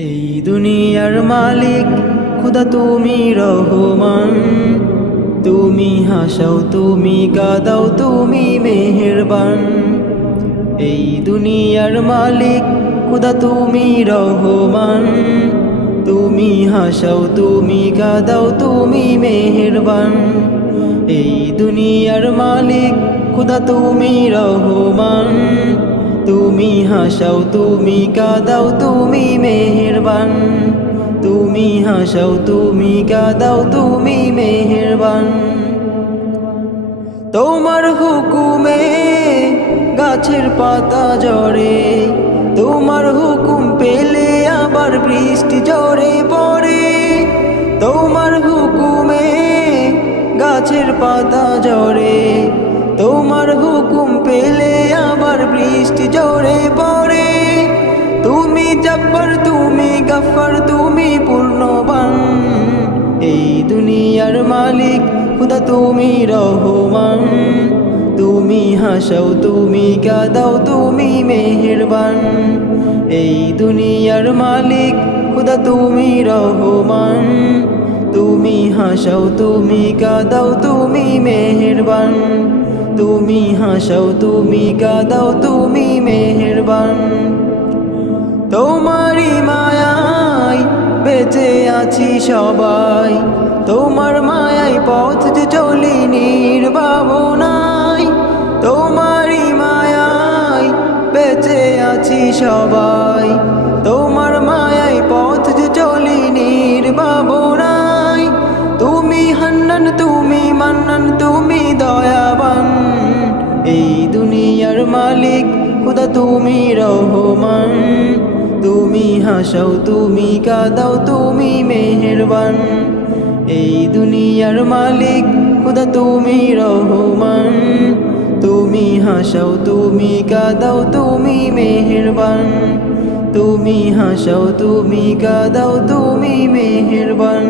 এই দুনিয়ার মালিক খুদা তুমি রহমান, তুমি হাসাও তুমি কাঁদাও তুমি মেহেরবান। এই দুনিয়ার মালিক খুদা তুমি রহমান, তুমি হাসাও তুমি কাঁদাও তুমি মেহেরবান। এই দুনিয়ার মালিক খুদা তুমি রহমান, তুমি হাসাও তুমি কাঁদাও তুমি মেহেরবান। তুমি হাসাও তুমি কাঁদাও তুমি মেহেরবান। তোমার হুকুমে গাছের পাতা ঝরে, তোমার হুকুম পেলে আবার বৃষ্টি ঝরে পড়ে। তোমার হুকুমে গাছের পাতা ঝরে, তোমার হুকুম পেলে আবার বৃষ্টি ঝরে পড়ে। তুমি জব্বার তুমি গফফার তুমি পূর্ণবান। এই দুনিয়ার মালিক খুদা তুমি রহমান, তুমি হাসাও তুমি কাঁদাও তুমি মেহেরবান। এই দুনিয়ার মালিক খুদা তুমি রহমান, তুমি হাসাও তুমি কাঁদাও তুমি মেহেরবান। তুমি হাসাও তুমি কাঁদাও তুমি মেহেরবান। তোমারই মায়ায় বেঁচে আছি সবাই, তোমার মায়ায় পথ যে চলি নির্ভাবনায়। তোমারই মায়ায় বেঁচে আছি সবাই, তোমার মায়ায় পথ যে চলি নির্ভাবনায়। তুমি হান্নান তুমি মান্নান তুমি দয়াবান। এই দুনিয়ার মালিক খুদা তুমি রহমান, তুমি হাসাও তুমি কাঁদাও তুমি মেহেরবান। এই দুনিয়ার মালিক খুদা তুমি রহমান, তুমি হাসাও তুমি কাঁদাও তুমি মেহেরবান। তুমি হাসাও তুমি কাঁদাও তুমি মেহেরবান।